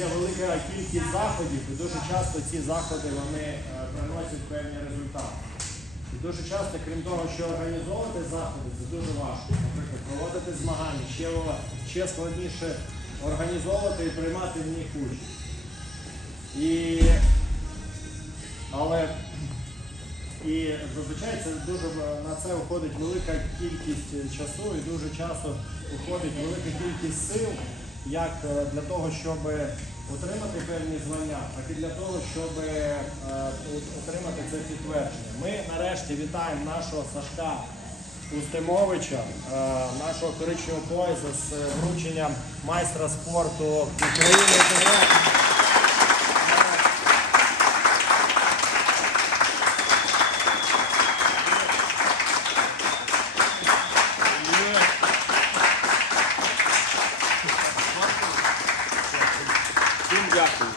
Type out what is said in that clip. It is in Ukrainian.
є велика кількість заходів, і дуже часто ці заходи вони е, приносять певні результати. І дуже часто, крім того, що організовувати заходи, це дуже важко. Наприклад, проводити змагання, ще, ще складніше організовувати і приймати в них участь. І, але і зазвичай це дуже на це виходить велика кількість е, часу і дуже часто виходить велика кількість сил, як е, для того, щоб отримати певні звання, так і для того, щоб е, отримати це підтвердження. Ми нарешті вітаємо нашого Сашка Устимовича, е, нашого коричневого пояса з е, врученням майстра спорту України. Дякую.